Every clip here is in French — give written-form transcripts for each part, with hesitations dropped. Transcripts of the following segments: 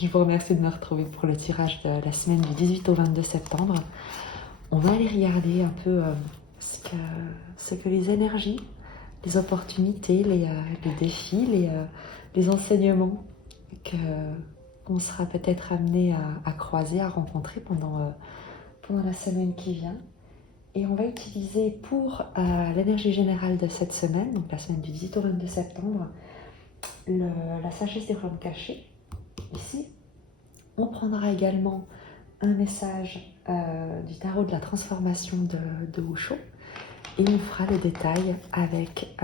Je vous remercie de me retrouver pour le tirage de la semaine du 18 au 22 septembre. On va aller regarder un peu ce que les énergies, les opportunités, les défis, les enseignements qu'on sera peut-être amené à croiser, à rencontrer pendant la semaine qui vient. Et on va utiliser pour l'énergie générale de cette semaine, donc la semaine du 18 au 22 septembre, la sagesse des royaumes cachés. Ici, on prendra également un message du tarot de la transformation de Osho et on fera le détail avec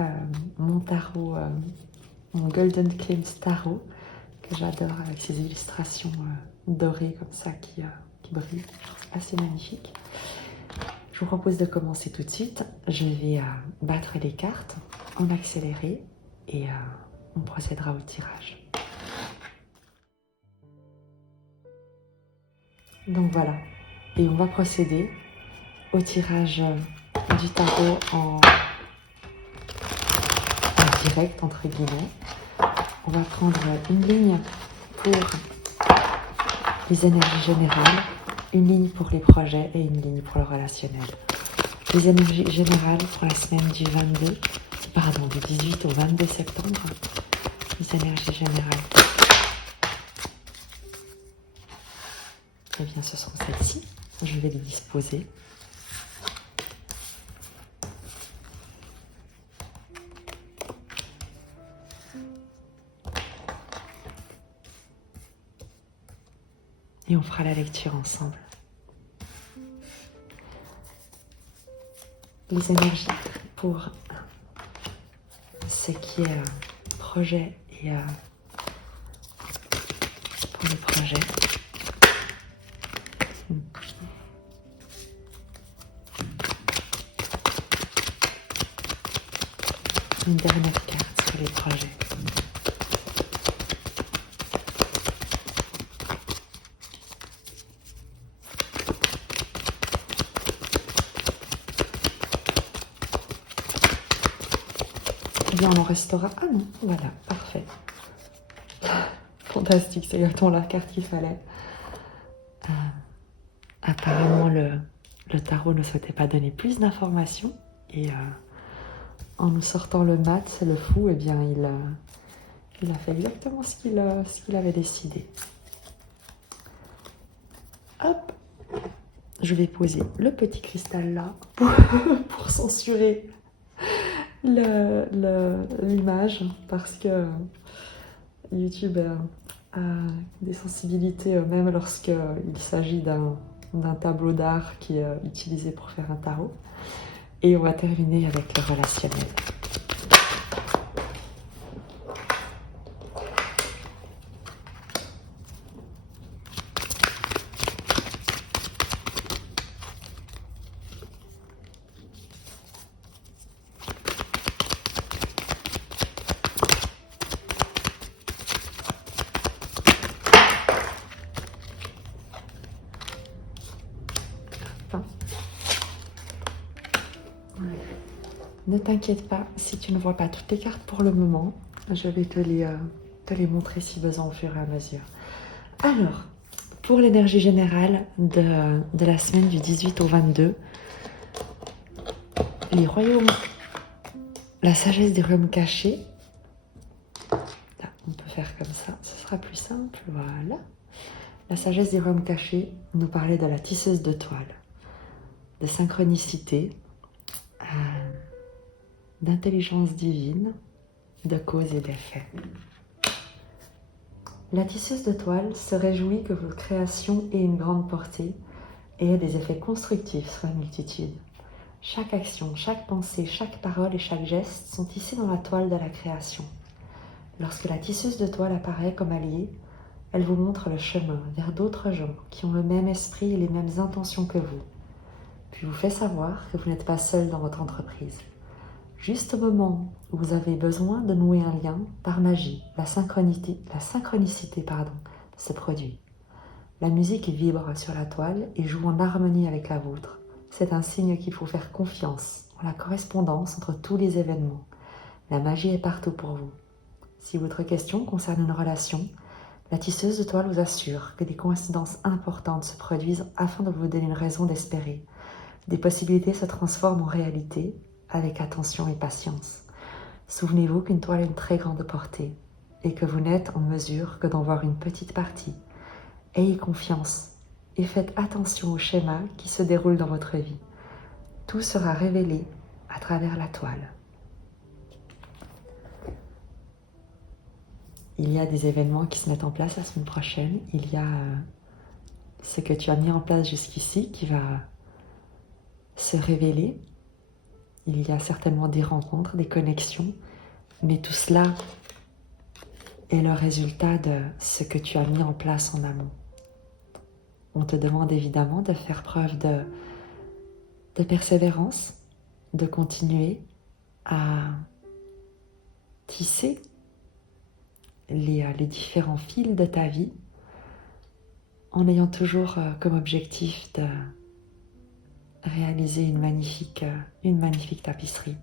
mon tarot, mon Golden Claims Tarot que j'adore avec ses illustrations dorées comme ça qui brillent, assez magnifique. Je vous propose de commencer tout de suite. Je vais battre les cartes en accéléré et on procédera au tirage. Donc voilà, et on va procéder au tirage du tarot en direct, entre guillemets. On va prendre une ligne pour les énergies générales, une ligne pour les projets et une ligne pour le relationnel. Les énergies générales pour la semaine du 18 au 22 septembre. Les énergies générales. Eh bien, ce sont celles-ci. Je vais les disposer. Et on fera la lecture ensemble. Les énergies pour ce qui est projet et pour les projets. Une dernière carte sur les projets. Eh bien, on en restera. Ah non, voilà, parfait. Fantastique, c'est exactement la carte qu'il fallait. Apparemment, le tarot ne souhaitait pas donner plus d'informations et en nous sortant le mat, le fou, eh bien, il a fait exactement ce qu'il avait décidé. Hop, je vais poser le petit cristal là pour censurer l'image parce que YouTube a des sensibilités même lorsqu'il s'agit d'un tableau d'art qui est utilisé pour faire un tarot. Et on va terminer avec le relationnel. Ne t'inquiète pas, si tu ne vois pas toutes les cartes pour le moment, je vais te les montrer si besoin au fur et à mesure. Alors, pour l'énergie générale de la semaine du 18 au 22, les royaumes, la sagesse des royaumes cachés. Là, on peut faire comme ça, ce sera plus simple, voilà. La sagesse des royaumes cachés nous parlait de la tisseuse de toile, de synchronicité, d'intelligence divine, de cause et d'effet. La tisseuse de toile se réjouit que votre création ait une grande portée et ait des effets constructifs sur la multitude. Chaque action, chaque pensée, chaque parole et chaque geste sont tissés dans la toile de la création. Lorsque la tisseuse de toile apparaît comme alliée, elle vous montre le chemin vers d'autres gens qui ont le même esprit et les mêmes intentions que vous, puis vous fait savoir que vous n'êtes pas seul dans votre entreprise. Juste au moment où vous avez besoin de nouer un lien, par magie, la synchronicité se produit. La musique vibre sur la toile et joue en harmonie avec la vôtre. C'est un signe qu'il faut faire confiance en la correspondance entre tous les événements. La magie est partout pour vous. Si votre question concerne une relation, La tisseuse de toile vous assure que des coïncidences importantes se produisent afin de vous donner une raison d'espérer. Des possibilités se transforment en réalité avec attention et patience. Souvenez-vous qu'une toile a une très grande portée et que vous n'êtes en mesure que d'en voir une petite partie. Ayez confiance et faites attention aux schémas qui se déroulent dans votre vie. Tout sera révélé à travers la toile. Il y a des événements qui se mettent en place la semaine prochaine. Il y a ce que tu as mis en place jusqu'ici qui va se révéler. Il y a certainement des rencontres, des connexions, mais tout cela est le résultat de ce que tu as mis en place en amont. On te demande évidemment de faire preuve de persévérance, de continuer à tisser les différents fils de ta vie en ayant toujours comme objectif de réaliser une magnifique tapisserie.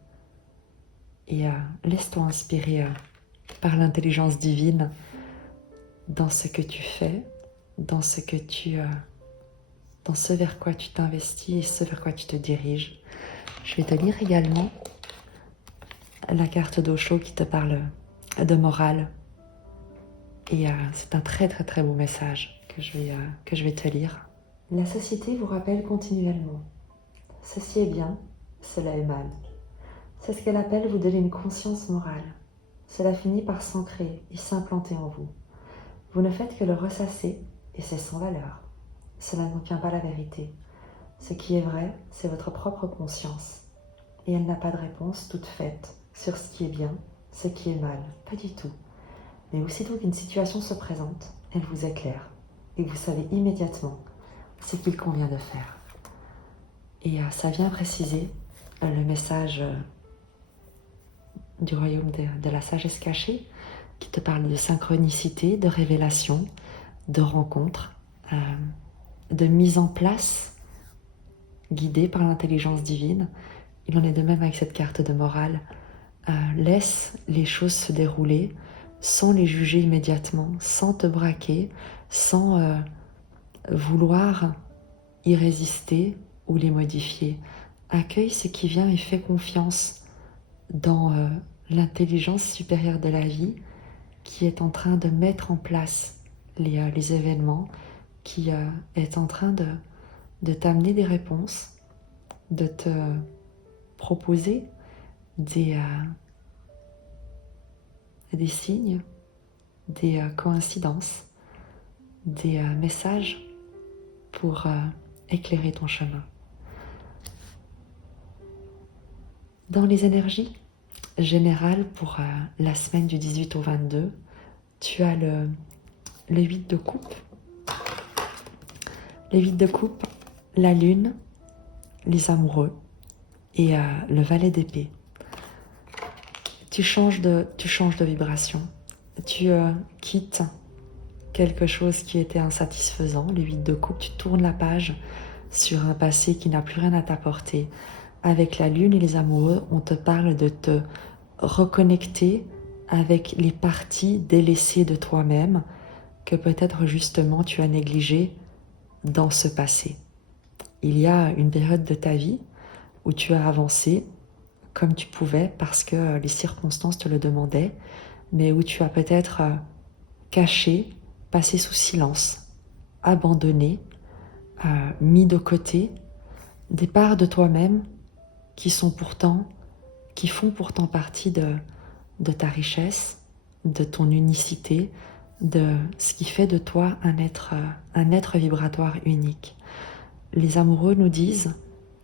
Et laisse-toi inspirer par l'intelligence divine dans ce que tu fais, dans ce vers quoi tu t'investis et ce vers quoi tu te diriges. Je vais te lire également la carte d'Osho qui te parle de morale. Et c'est un très très très beau message que je vais te lire. La société vous rappelle continuellement. Ceci est bien, cela est mal. C'est ce qu'elle appelle vous donner une conscience morale. Cela finit par s'ancrer et s'implanter en vous. Vous ne faites que le ressasser et c'est sans valeur. Cela ne contient pas la vérité. Ce qui est vrai, c'est votre propre conscience. Et elle n'a pas de réponse toute faite sur ce qui est bien, ce qui est mal, pas du tout. Mais aussitôt qu'une situation se présente, elle vous éclaire et vous savez immédiatement ce qu'il convient de faire. Et ça vient préciser le message du royaume de la sagesse cachée qui te parle de synchronicité, de révélation, de rencontre, de mise en place guidée par l'intelligence divine. Il en est de même avec cette carte de morale. Laisse les choses se dérouler sans les juger immédiatement, sans te braquer, sans vouloir y résister ou les modifier. Accueille ce qui vient et fais confiance dans l'intelligence supérieure de la vie qui est en train de mettre en place les événements, qui est en train de t'amener des réponses, de te proposer des signes, des coïncidences, des messages pour éclairer ton chemin. Dans les énergies générales pour la semaine du 18 au 22, tu as le 8 de coupe. Le 8 de coupe, la lune, les amoureux et le valet d'épée. Tu changes de vibration. Tu quittes quelque chose qui était insatisfaisant. Le 8 de coupe, tu tournes la page sur un passé qui n'a plus rien à t'apporter. Avec la lune et les amoureux, on te parle de te reconnecter avec les parties délaissées de toi-même que peut-être justement tu as négligées dans ce passé. Il y a une période de ta vie où tu as avancé comme tu pouvais parce que les circonstances te le demandaient, mais où tu as peut-être caché, passé sous silence, abandonné, mis de côté des parts de toi-même qui font pourtant partie de ta richesse, de ton unicité, de ce qui fait de toi un être vibratoire unique. Les amoureux nous disent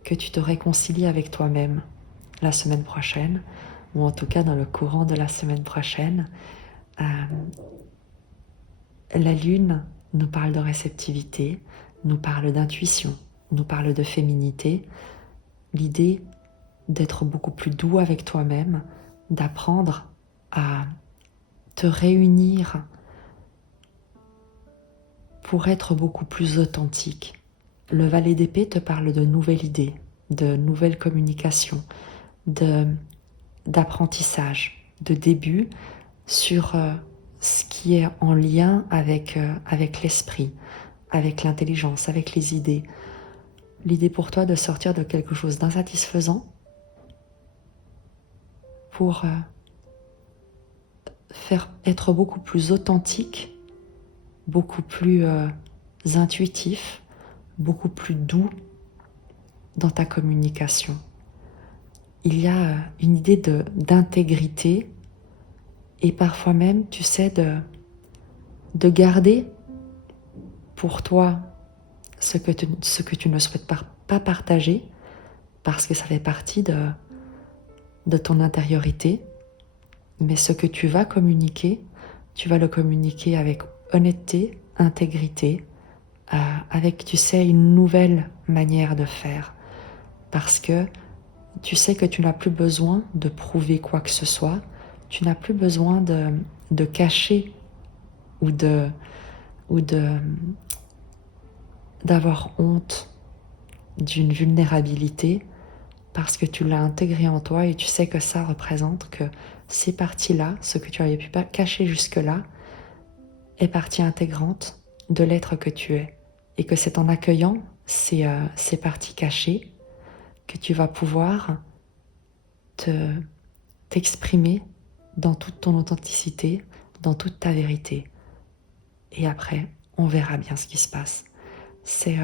que tu te réconcilies avec toi-même la semaine prochaine, ou en tout cas dans le courant de la semaine prochaine. La lune nous parle de réceptivité, nous parle d'intuition, nous parle de féminité. L'idée d'être beaucoup plus doux avec toi-même, d'apprendre à te réunir pour être beaucoup plus authentique. Le valet d'épée te parle de nouvelles idées, de nouvelles communications, d'apprentissage, de début sur ce qui est en lien avec l'esprit, avec l'intelligence, avec les idées. L'idée pour toi de sortir de quelque chose d'insatisfaisant pour être beaucoup plus authentique, beaucoup plus intuitif, beaucoup plus doux dans ta communication. Il y a une idée d'intégrité et parfois même, tu sais, de garder pour toi ce que tu ne souhaites pas partager parce que ça fait partie de ton intériorité. Mais ce que tu vas le communiquer avec honnêteté, intégrité, avec, tu sais, une nouvelle manière de faire. Parce que tu sais que tu n'as plus besoin de prouver quoi que ce soit, tu n'as plus besoin de cacher ou d'avoir honte d'une vulnérabilité parce que tu l'as intégré en toi et tu sais que ça représente que ces parties-là, ce que tu avais pu cacher jusque-là, est partie intégrante de l'être que tu es. Et que c'est en accueillant ces parties cachées que tu vas pouvoir t'exprimer dans toute ton authenticité, dans toute ta vérité. Et après, on verra bien ce qui se passe. C'est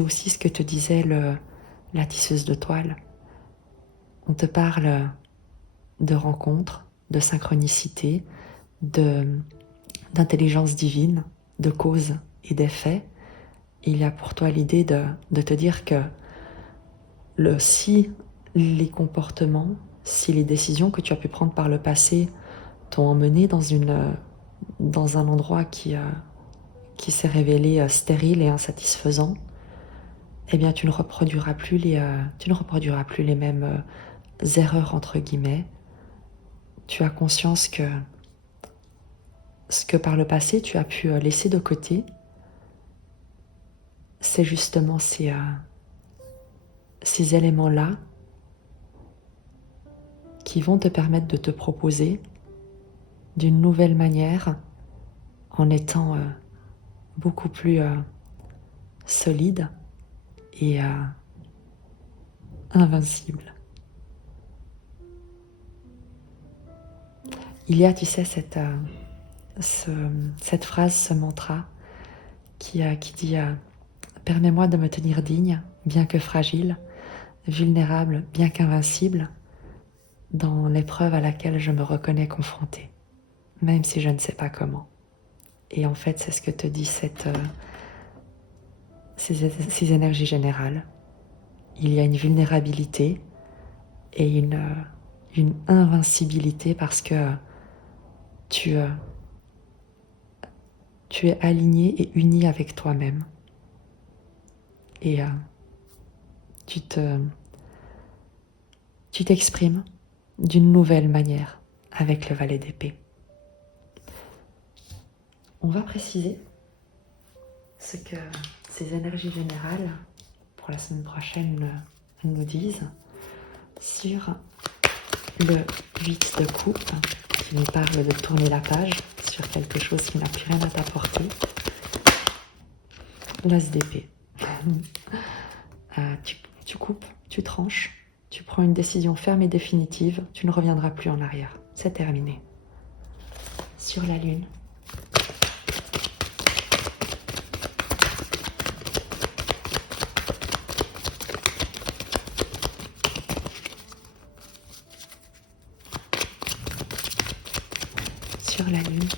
aussi ce que te disait la tisseuse de toile. On te parle de rencontres, de synchronicité, d'intelligence divine, de cause et d'effet. Il y a pour toi l'idée de te dire que si les comportements, si les décisions que tu as pu prendre par le passé t'ont emmené dans un endroit qui s'est révélé stérile et insatisfaisant, eh bien tu ne reproduiras plus les mêmes erreurs entre guillemets. Tu as conscience que ce que par le passé tu as pu laisser de côté, c'est justement ces éléments-là qui vont te permettre de te proposer d'une nouvelle manière en étant beaucoup plus solide et invincible. Il y a, tu sais, cette phrase, ce mantra qui dit « Permets-moi de me tenir digne, bien que fragile, vulnérable, bien qu'invincible, dans l'épreuve à laquelle je me reconnais confrontée, même si je ne sais pas comment. » Et en fait, c'est ce que te dit ces énergies générales. Il y a une vulnérabilité et une invincibilité parce que tu es aligné et uni avec toi-même. Et tu t'exprimes d'une nouvelle manière avec le valet d'épée. On va préciser ce que ces énergies générales pour la semaine prochaine nous disent sur le 8 de coupe qui nous parle de tourner la page sur quelque chose qui n'a plus rien à t'apporter. L'as d'épée. Tu coupes, tu tranches, tu prends une décision ferme et définitive, tu ne reviendras plus en arrière. C'est terminé. Sur la lune. Sur la lune.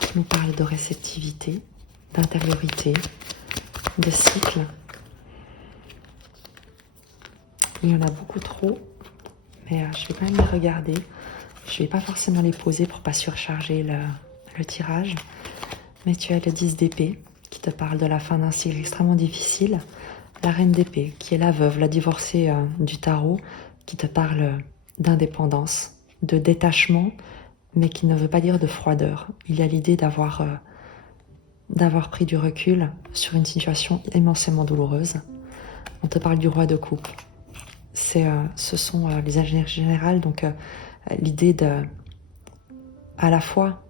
Qui nous parle de réceptivité, d'intériorité, de cycle. Il y en a beaucoup trop, mais je vais quand même les regarder. Je ne vais pas forcément les poser pour pas surcharger le tirage. Mais tu as le 10 d'épée qui te parle de la fin d'un cycle extrêmement difficile. La reine d'épée qui est la veuve, la divorcée du tarot, qui te parle d'indépendance, de détachement, mais qui ne veut pas dire de froideur. Il y a l'idée d'avoir pris du recul sur une situation immensément douloureuse. On te parle du roi de coupe. ce sont les énergies générales, donc l'idée à la fois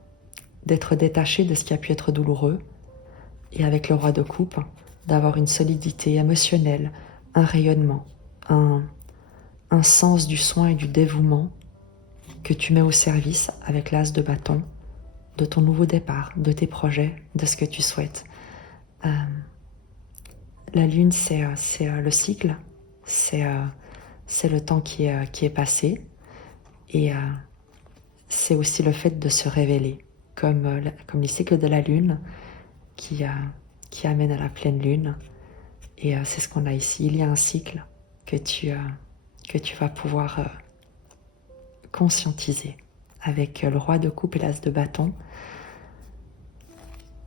d'être détaché de ce qui a pu être douloureux, et avec le roi de coupe, d'avoir une solidité émotionnelle, un rayonnement, un sens du soin et du dévouement que tu mets au service avec l'as de bâton, de ton nouveau départ, de tes projets, de ce que tu souhaites. La lune, c'est le cycle, c'est le temps qui est passé, et c'est aussi le fait de se révéler, comme les cycles de la lune qui amènent à la pleine lune. Et c'est ce qu'on a ici. Il y a un cycle que tu vas pouvoir conscientiser avec le roi de coupe et l'as de bâton.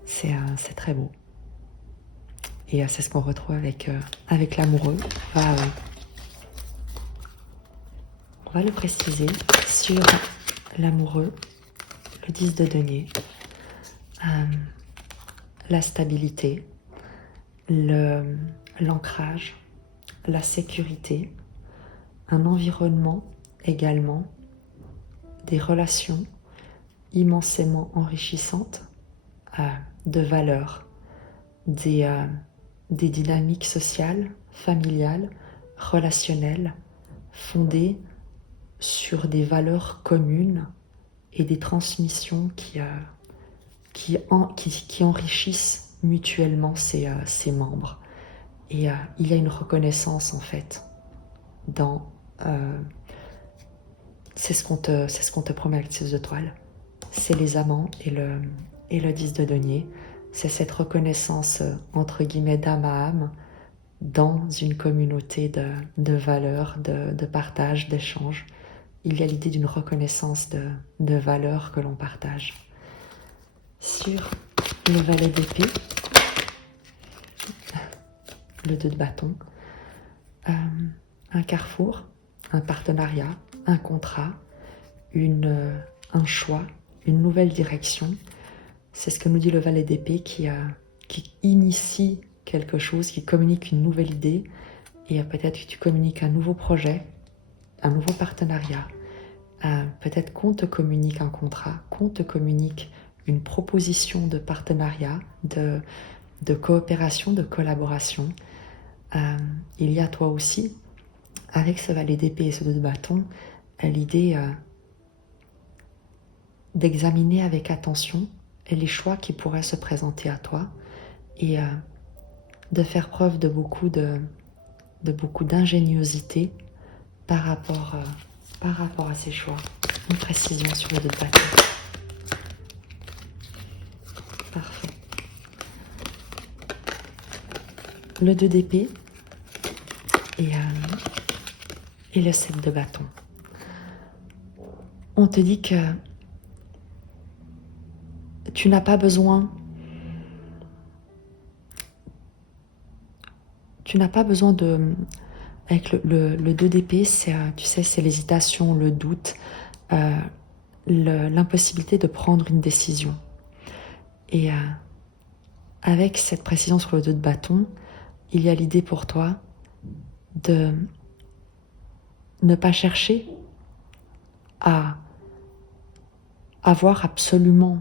C'est très beau. Et c'est ce qu'on retrouve avec l'amoureux. On va le préciser sur l'amoureux, le 10 de denier, la stabilité, l'ancrage, la sécurité, un environnement également, des relations immensément enrichissantes, de valeurs, des dynamiques sociales, familiales, relationnelles, fondées sur des valeurs communes et des transmissions qui enrichissent mutuellement ces membres. Et il y a une reconnaissance en fait dans... c'est ce qu'on te promet avec ces étoiles. C'est les amants et le 10 de denier. C'est cette reconnaissance entre guillemets d'âme à âme dans une communauté de valeurs, de partage, d'échange. Il y a l'idée d'une reconnaissance de valeurs que l'on partage. Sur le valet d'épée, le 2 de bâton, un carrefour, un partenariat, un contrat, un choix, une nouvelle direction. C'est ce que nous dit le valet d'épée qui initie quelque chose, qui communique une nouvelle idée, et peut-être que tu communiques un nouveau projet, un nouveau partenariat. Peut-être qu'on te communique un contrat, qu'on te communique une proposition de partenariat, de coopération, de collaboration. Il y a toi aussi, avec ce valet d'épée et ce 2 de bâton, l'idée d'examiner avec attention les choix qui pourraient se présenter à toi et de faire preuve de beaucoup d'ingéniosité par rapport à ces choix. Une précision sur le 2 de bâton. Parfait. Le 2 d'épée et le 7 de bâton. On te dit que tu n'as pas besoin de... Avec le 2 d'épée, tu sais, c'est l'hésitation, le doute, l'impossibilité de prendre une décision. Et avec cette précision sur le 2 de bâton, il y a l'idée pour toi de ne pas chercher à avoir absolument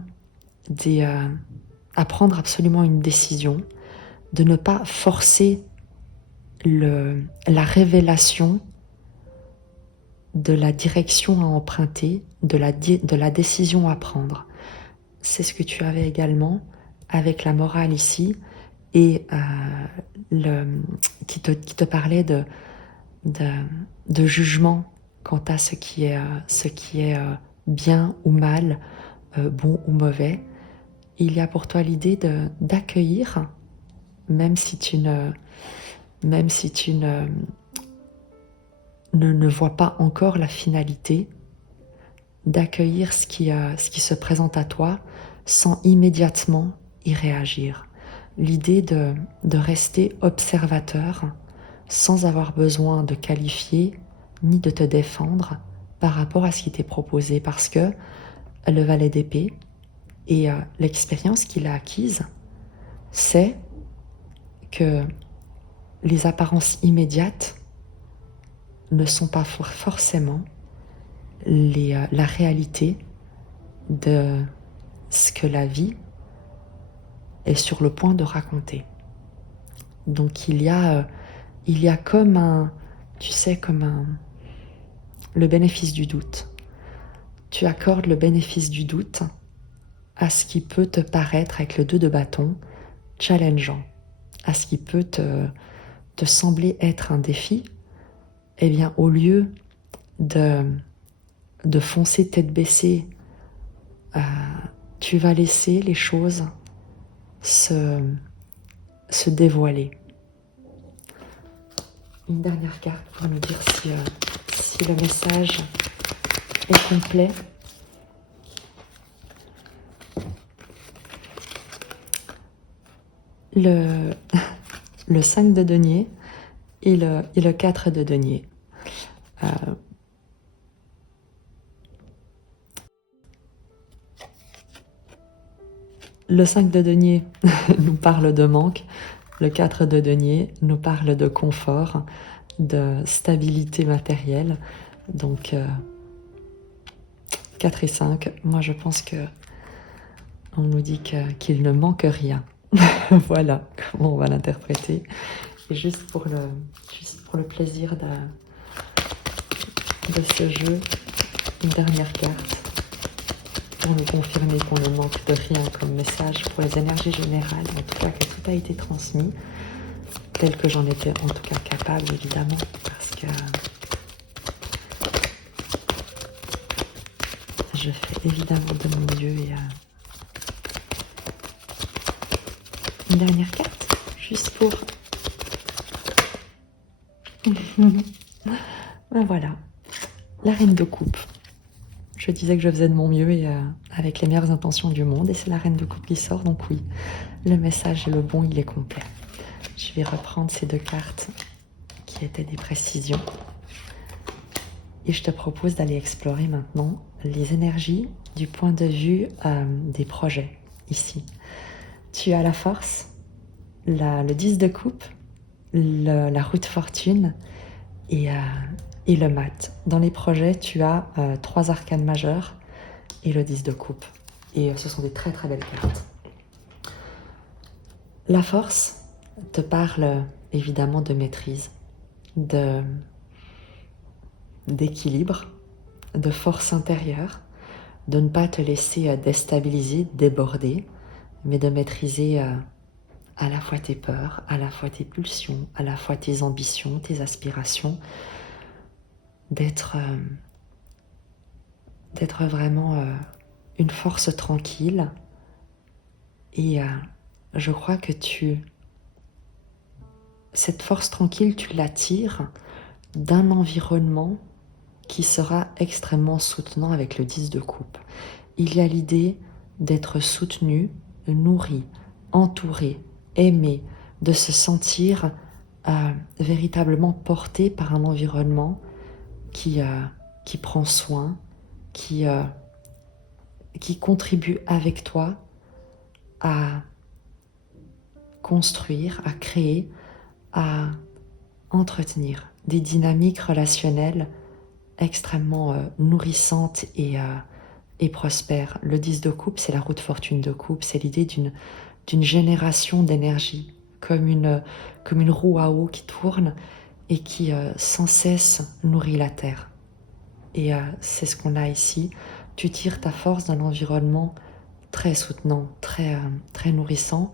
à prendre absolument une décision, de ne pas forcer la révélation de la direction à emprunter, de la décision à prendre. C'est ce que tu avais également avec la morale ici, et qui te parlait de jugement quant à ce qui est bien ou mal, bon ou mauvais. Il y a pour toi l'idée d'accueillir, même si tu ne vois pas encore la finalité, d'accueillir ce qui se présente à toi sans immédiatement y réagir. L'idée de rester observateur sans avoir besoin de qualifier ni de te défendre par rapport à ce qui t'est proposé, parce que le valet d'épée et l'expérience qu'il a acquise, c'est que les apparences immédiates ne sont pas forcément la réalité de ce que la vie est sur le point de raconter. Donc il y a comme le bénéfice du doute. Tu accordes le bénéfice du doute à ce qui peut te paraître, avec le 2 de bâton, challengeant, à ce qui peut te sembler être un défi. Eh bien, au lieu de foncer tête baissée, tu vas laisser les choses se dévoiler. Une dernière carte pour nous dire si le message est complet. Le 5 de denier et le 4 de denier. Le 5 de denier nous parle de manque, le 4 de denier nous parle de confort, de stabilité matérielle. Donc 4 et 5, moi je pense que on nous dit qu'il ne manque rien. Voilà comment on va l'interpréter. Et juste pour le plaisir de ce jeu, une dernière carte pour nous confirmer qu'on ne manque de rien comme message pour les énergies générales, en tout cas que tout a été transmis, tel que j'en étais en tout cas capable évidemment, parce que je fais évidemment de mon mieux. Et une dernière carte, juste pour... Ben voilà, la reine de coupe. Je disais que je faisais de mon mieux et avec les meilleures intentions du monde, et c'est la reine de coupe qui sort, donc oui, le message est le bon, il est complet. Je vais reprendre ces 2 cartes qui étaient des précisions. Et je te propose d'aller explorer maintenant les énergies du point de vue des projets, ici. Tu as la force, le 10 de coupe, la roue de fortune et le mat. Dans les projets, tu as 3 arcanes majeures et le 10 de coupe. Et ce sont des très très belles cartes. La force te parle évidemment de maîtrise, d'équilibre, de force intérieure, de ne pas te laisser déstabiliser, déborder, mais de maîtriser à la fois tes peurs, à la fois tes pulsions, à la fois tes ambitions, tes aspirations, d'être vraiment une force tranquille. Et je crois que cette force tranquille, tu l'attires d'un environnement qui sera extrêmement soutenant avec le 10 de coupe. Il y a l'idée d'être soutenu, nourri, entouré, aimé, de se sentir véritablement porté par un environnement qui prend soin, qui contribue avec toi à construire, à créer, à entretenir des dynamiques relationnelles extrêmement nourrissantes et prospères. Le 10 de coupe, c'est la roue de fortune de coupe, c'est l'idée d'une génération d'énergie, comme une roue à eau qui tourne et qui sans cesse nourrit la terre. Et c'est ce qu'on a ici. Tu tires ta force d'un environnement très soutenant, très nourrissant,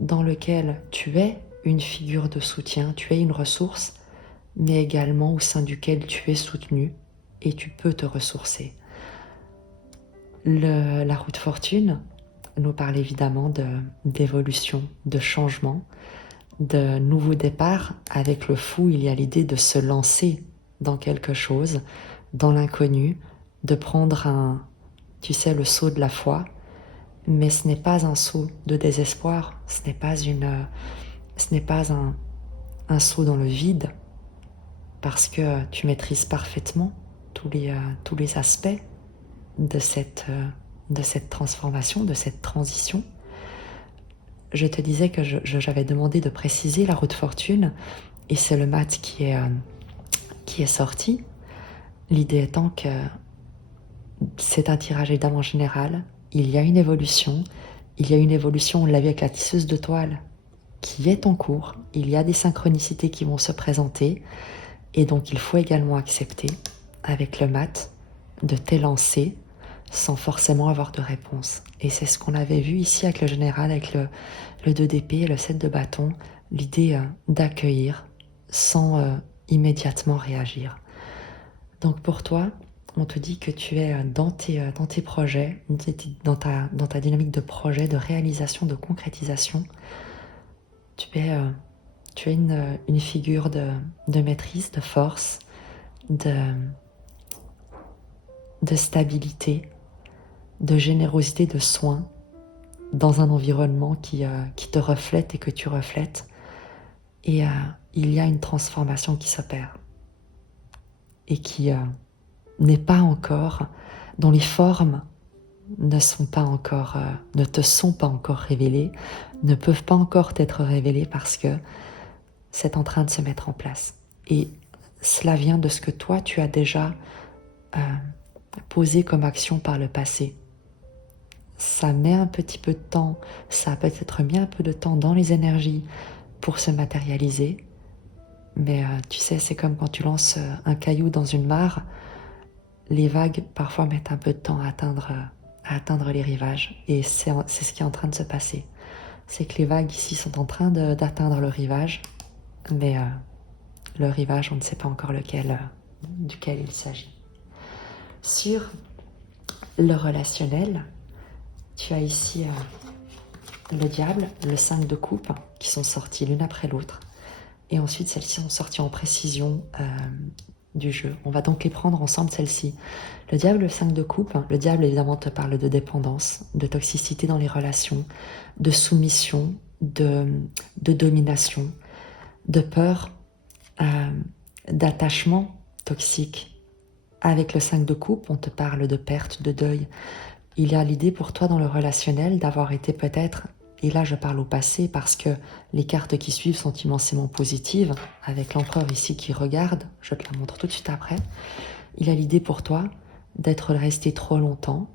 dans lequel tu es une figure de soutien, tu es une ressource, mais également au sein duquel tu es soutenu et tu peux te ressourcer. La roue de fortune nous parle évidemment d'évolution, de changement, de nouveaux départs. Avec le fou, il y a l'idée de se lancer dans quelque chose, dans l'inconnu, de prendre le saut de la foi, mais ce n'est pas un saut de désespoir, ce n'est pas un saut dans le vide, parce que tu maîtrises parfaitement tous les aspects de cette transformation, de cette transition. Je te disais que j'avais demandé de préciser la roue de fortune, et c'est le mat qui est qui est sorti. L'idée étant que c'est un tirage évidemment général, il y a une évolution, on l'a vu avec la tisseuse de toile, qui est en cours, il y a des synchronicités qui vont se présenter, et donc il faut également accepter, avec le mat, de t'élancer sans forcément avoir de réponse. Et c'est ce qu'on avait vu ici avec le général, avec le 2 d'épée et le 7 de bâton, l'idée d'accueillir sans immédiatement réagir. Donc pour toi, on te dit que tu es dans tes projets, dans ta dynamique de projet, de réalisation, de concrétisation. Tu es une figure de maîtrise, de force, de stabilité, de générosité, de soin, dans un environnement qui te reflète et que tu reflètes. Et il y a une transformation qui s'opère et qui n'est pas encore, dont les formes ne te sont pas encore révélées, ne peuvent pas encore t'être révélées parce que c'est en train de se mettre en place. Et cela vient de ce que toi, tu as déjà posé comme action par le passé. Ça met un petit peu de temps, ça a peut-être mis un peu de temps dans les énergies pour se matérialiser, mais tu sais, c'est comme quand tu lances un caillou dans une mare, les vagues parfois mettent un peu de temps à atteindre les rivages, et c'est ce qui est en train de se passer. C'est que les vagues ici sont en train d'atteindre le rivage, mais le rivage, on ne sait pas encore duquel il s'agit. Sur le relationnel, tu as ici le diable, le 5 de coupe, qui sont sortis l'une après l'autre. Et ensuite, celles-ci sont sorties en précision du jeu. On va donc les prendre ensemble, celles-ci. Le diable, le 5 de coupe. Le diable, évidemment, te parle de dépendance, de toxicité dans les relations, de soumission, de domination, de peur, d'attachement toxique. Avec le 5 de coupe, on te parle de perte, de deuil. Il y a l'idée pour toi dans le relationnel d'avoir été peut-être, et là je parle au passé parce que les cartes qui suivent sont immensément positives, avec l'empereur ici qui regarde, je te la montre tout de suite après. Il y a l'idée pour toi d'être resté trop longtemps,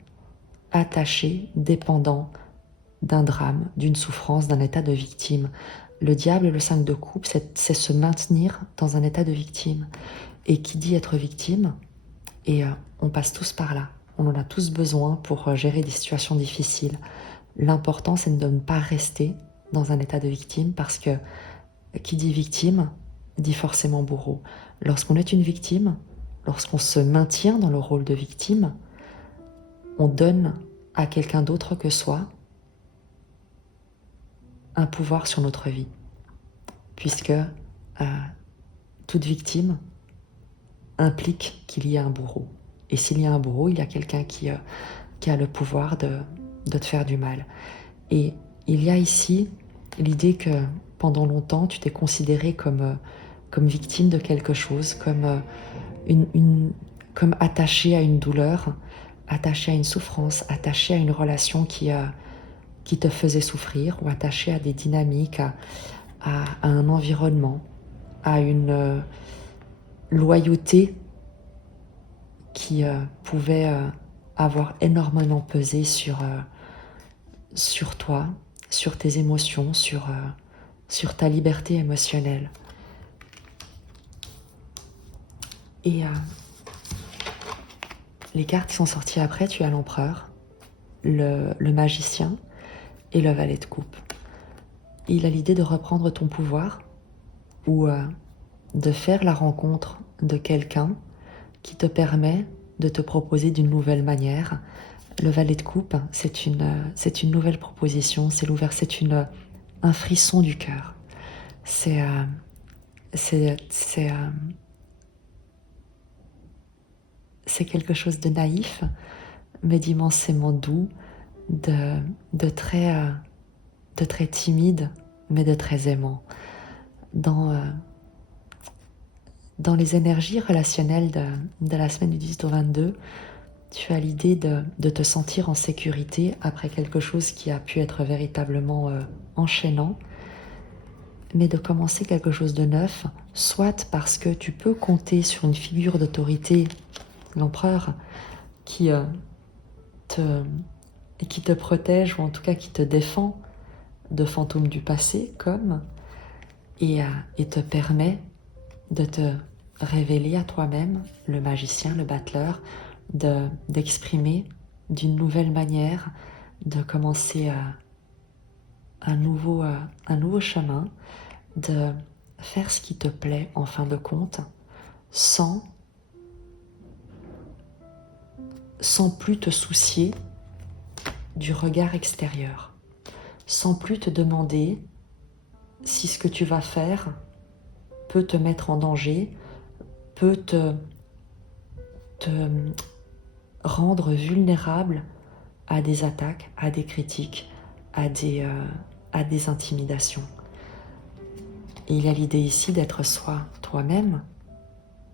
attaché, dépendant d'un drame, d'une souffrance, d'un état de victime. Le diable et le 5 de coupe, c'est se maintenir dans un état de victime. Et qui dit être victime, et on passe tous par là. On en a tous besoin pour gérer des situations difficiles. L'important, c'est de ne pas rester dans un état de victime parce que qui dit victime, dit forcément bourreau. Lorsqu'on est une victime, lorsqu'on se maintient dans le rôle de victime, on donne à quelqu'un d'autre que soi un pouvoir sur notre vie. Puisque toute victime implique qu'il y a un bourreau. Et s'il y a un bourreau, il y a quelqu'un qui a le pouvoir de te faire du mal. Et il y a ici l'idée que pendant longtemps, tu t'es considéré comme victime de quelque chose, comme attaché à une douleur, attaché à une souffrance, attaché à une relation qui te faisait souffrir, ou attaché à des dynamiques, à un environnement, à une loyauté qui pouvait avoir énormément pesé sur toi, sur tes émotions, sur ta liberté émotionnelle. Et les cartes qui sont sorties après, tu as l'empereur, le magicien et le valet de coupe. Il a l'idée de reprendre ton pouvoir ou de faire la rencontre de quelqu'un qui te permet de te proposer d'une nouvelle manière. Le valet de coupe, c'est une nouvelle proposition, c'est un frisson du cœur. C'est quelque chose de naïf, mais d'immensément doux, de très timide, mais de très aimant. Dans les énergies relationnelles de la semaine du 18 au 22, tu as l'idée de te sentir en sécurité après quelque chose qui a pu être véritablement enchaînant. mais de commencer quelque chose de neuf, soit parce que tu peux compter sur une figure d'autorité, l'empereur, qui te protège, ou en tout cas qui te défend de fantômes du passé, et te permet de te révéler à toi-même, le magicien, le battleur, d'exprimer d'une nouvelle manière, de commencer un nouveau chemin, de faire ce qui te plaît en fin de compte, sans plus te soucier du regard extérieur, sans plus te demander si ce que tu vas faire peut te mettre en danger, peut te rendre vulnérable à des attaques, à des critiques, à des intimidations. Et il y a l'idée ici d'être soi, toi-même,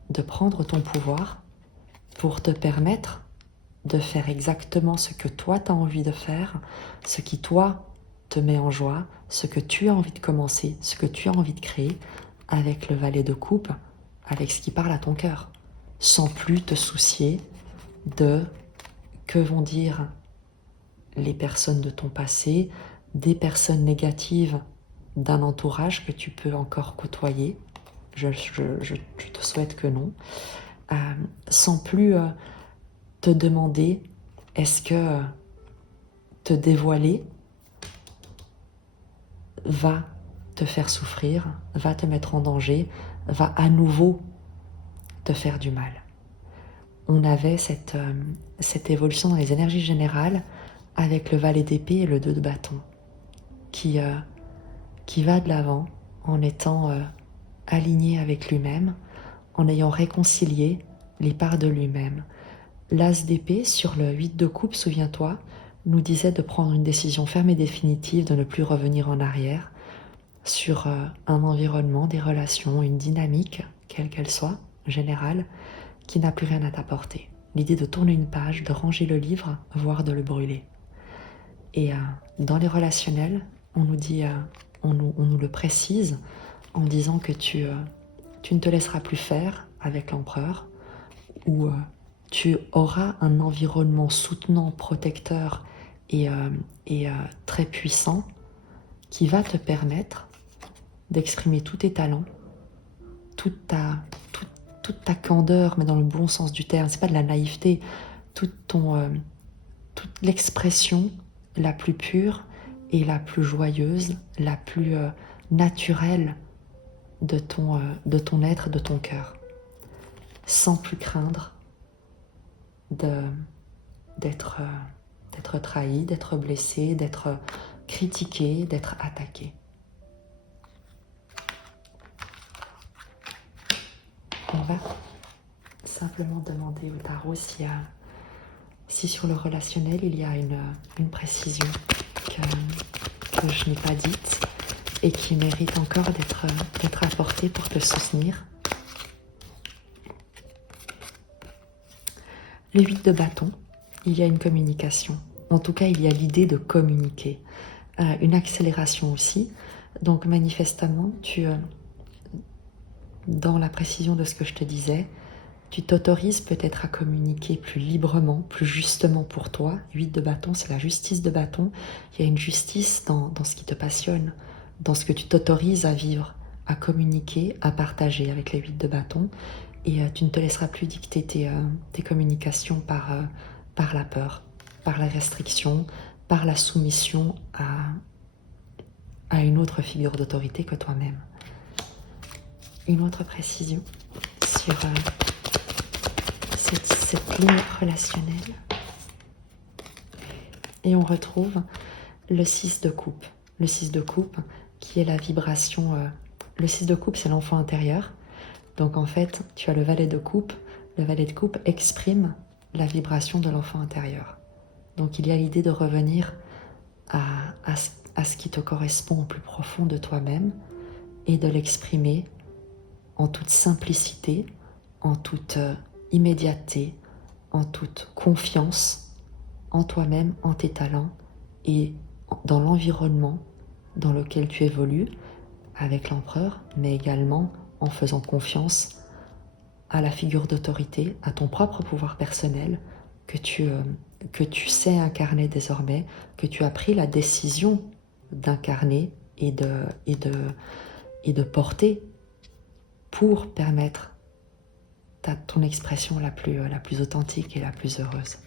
de prendre ton pouvoir pour te permettre de faire exactement ce que toi tu as envie de faire, ce qui toi te met en joie, ce que tu as envie de commencer, ce que tu as envie de créer, avec le valet de coupe, avec ce qui parle à ton cœur, sans plus te soucier de que vont dire les personnes de ton passé, des personnes négatives d'un entourage que tu peux encore côtoyer. Je te souhaite que non. Sans plus te demander est-ce que te dévoiler va te faire souffrir, va te mettre en danger, va à nouveau te faire du mal. On avait cette évolution dans les énergies générales avec le valet d'épée et le 2 de bâton qui va de l'avant en étant aligné avec lui-même, en ayant réconcilié les parts de lui-même. L'as d'épée sur le 8 de coupe, souviens-toi, nous disait de prendre une décision ferme et définitive, de ne plus revenir en arrière sur un environnement, des relations, une dynamique, quelle qu'elle soit, générale, qui n'a plus rien à t'apporter. L'idée de tourner une page, de ranger le livre, voire de le brûler. Et dans les relationnels, on nous dit, on nous le précise en disant que tu ne te laisseras plus faire avec l'empereur, ou tu auras un environnement soutenant, protecteur et très puissant qui va te permettre d'exprimer tous tes talents, toute ta candeur, mais dans le bon sens du terme. C'est pas de la naïveté, toute l'expression la plus pure et la plus joyeuse, la plus naturelle de ton être, de ton cœur, sans plus craindre d'être trahi, d'être blessé, d'être critiqué, d'être attaqué. On va simplement demander au tarot si sur le relationnel il y a une précision que je n'ai pas dite et qui mérite encore d'être apportée pour te soutenir. Le 8 de bâton, il y a une communication. En tout cas, il y a l'idée de communiquer. Une accélération aussi. Donc manifestement, dans la précision de ce que je te disais, tu t'autorises peut-être à communiquer plus librement, plus justement pour toi. 8 de bâton, c'est la justice de bâton. Il y a une justice dans ce qui te passionne, dans ce que tu t'autorises à vivre, à communiquer, à partager avec les 8 de bâton. Et tu ne te laisseras plus dicter tes communications par la peur, par la restriction, par la soumission à une autre figure d'autorité que toi-même. Une autre précision sur cette ligne relationnelle. Et on retrouve le 6 de coupe. Le 6 de coupe qui est la vibration... le 6 de coupe, c'est l'enfant intérieur. Donc en fait, tu as le valet de coupe. Le valet de coupe exprime la vibration de l'enfant intérieur. Donc il y a l'idée de revenir à ce qui te correspond au plus profond de toi-même et de l'exprimer en toute simplicité, en toute immédiateté, en toute confiance en toi-même, en tes talents et dans l'environnement dans lequel tu évolues, avec l'empereur, mais également en faisant confiance à la figure d'autorité, à ton propre pouvoir personnel que tu sais incarner désormais, que tu as pris la décision d'incarner et de porter pour permettre ton expression la plus authentique et la plus heureuse.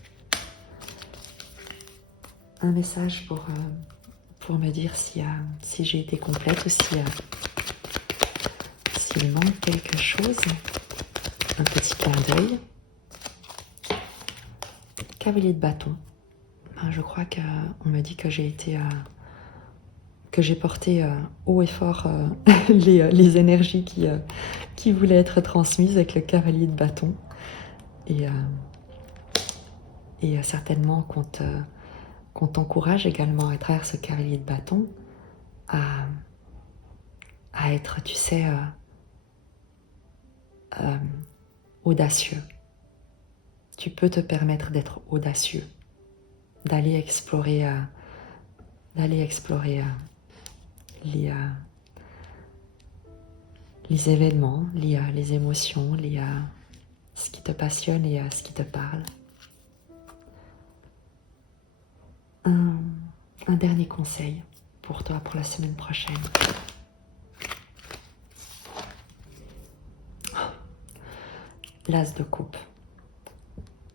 Un message pour me dire si j'ai été complète ou s'il manque quelque chose. Un petit clin d'œil. Cavalier de bâton. Je crois qu'on me dit que j'ai porté haut et fort les énergies qui voulaient être transmises avec le cavalier de bâton. Et certainement qu'on t'encourage également à travers ce cavalier de bâton à être, tu sais, audacieux. Tu peux te permettre d'être audacieux, d'aller explorer les événements, les émotions, ce qui te passionne et ce qui te parle. Un dernier conseil pour toi pour la semaine prochaine. L'as de coupe.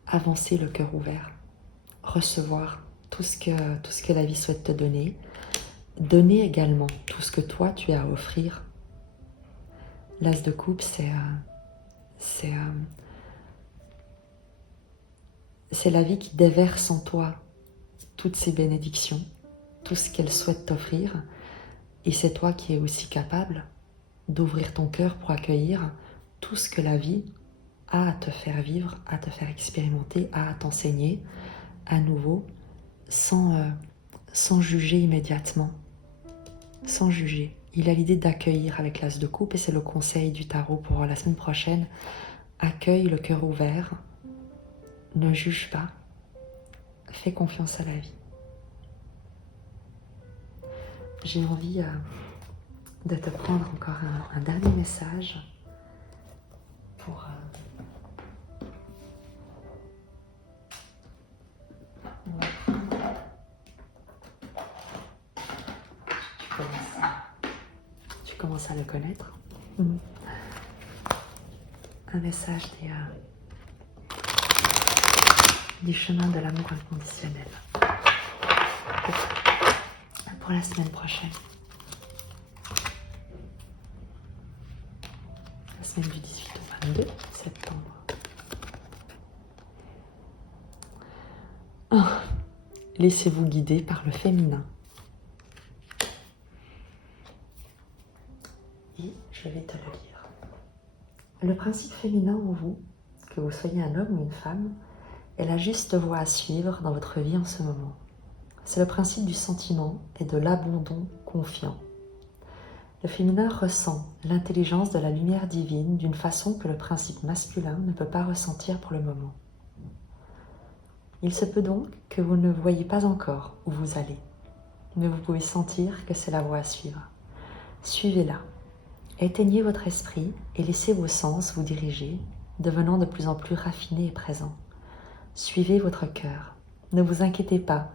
Avancer le cœur ouvert. Recevoir tout ce que la vie souhaite te donner. Donner également tout ce que toi tu as à offrir. L'as de coupe, c'est la vie qui déverse en toi toutes ses bénédictions, tout ce qu'elle souhaite t'offrir. Et c'est toi qui es aussi capable d'ouvrir ton cœur pour accueillir tout ce que la vie a à te faire vivre, à te faire expérimenter, à t'enseigner à nouveau, sans juger immédiatement, sans juger. Il a l'idée d'accueillir avec l'as de coupe et c'est le conseil du tarot pour la semaine prochaine. Accueille le cœur ouvert, ne juge pas, fais confiance à la vie. J'ai envie de te prendre encore un dernier message pour tu commences à le connaître. Un message du chemin de l'amour inconditionnel pour la semaine prochaine. La semaine du 18 au 22 septembre. Laissez-vous guider par le féminin. Et je vais te le lire. Le principe féminin en vous, que vous soyez un homme ou une femme, est la juste voie à suivre dans votre vie en ce moment. C'est le principe du sentiment et de l'abandon confiant. Le féminin ressent l'intelligence de la lumière divine d'une façon que le principe masculin ne peut pas ressentir pour le moment. Il se peut donc que vous ne voyez pas encore où vous allez, mais vous pouvez sentir que c'est la voie à suivre. Suivez-la. Éteignez votre esprit et laissez vos sens vous diriger, devenant de plus en plus raffinés et présents. Suivez votre cœur. Ne vous inquiétez pas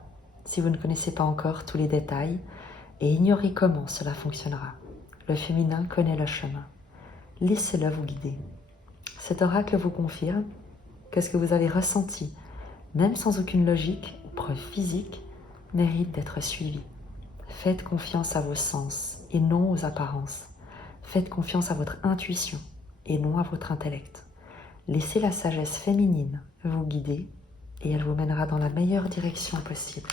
si vous ne connaissez pas encore tous les détails et ignorez comment cela fonctionnera. Le féminin connaît le chemin. Laissez-le vous guider. Cet oracle vous confirme que ce que vous avez ressenti, même sans aucune logique ou preuve physique, mérite d'être suivi. Faites confiance à vos sens et non aux apparences. Faites confiance à votre intuition et non à votre intellect. Laissez la sagesse féminine vous guider et elle vous mènera dans la meilleure direction possible.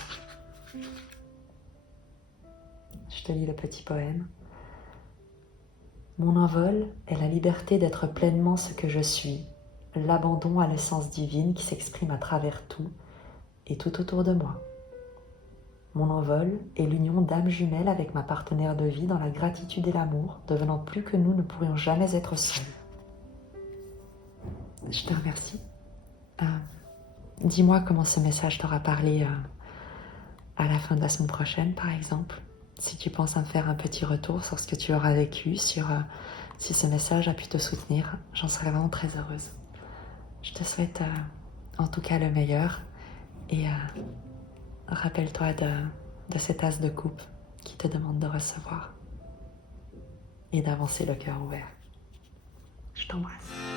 Je te lis le petit poème. Mon envol est la liberté d'être pleinement ce que je suis, l'abandon à l'essence divine qui s'exprime à travers tout et tout autour de moi. Mon envol est l'union d'âme jumelle avec ma partenaire de vie dans la gratitude et l'amour, devenant plus que nous ne pourrions jamais être seuls. Je te remercie. Dis-moi comment ce message t'aura parlé à la fin de la semaine prochaine, par exemple. si tu penses à me faire un petit retour sur ce que tu auras vécu, sur si ce message a pu te soutenir, j'en serais vraiment très heureuse. Je te souhaite en tout cas le meilleur et rappelle-toi de cet as de coupe qui te demande de recevoir et d'avancer le cœur ouvert. Je t'embrasse.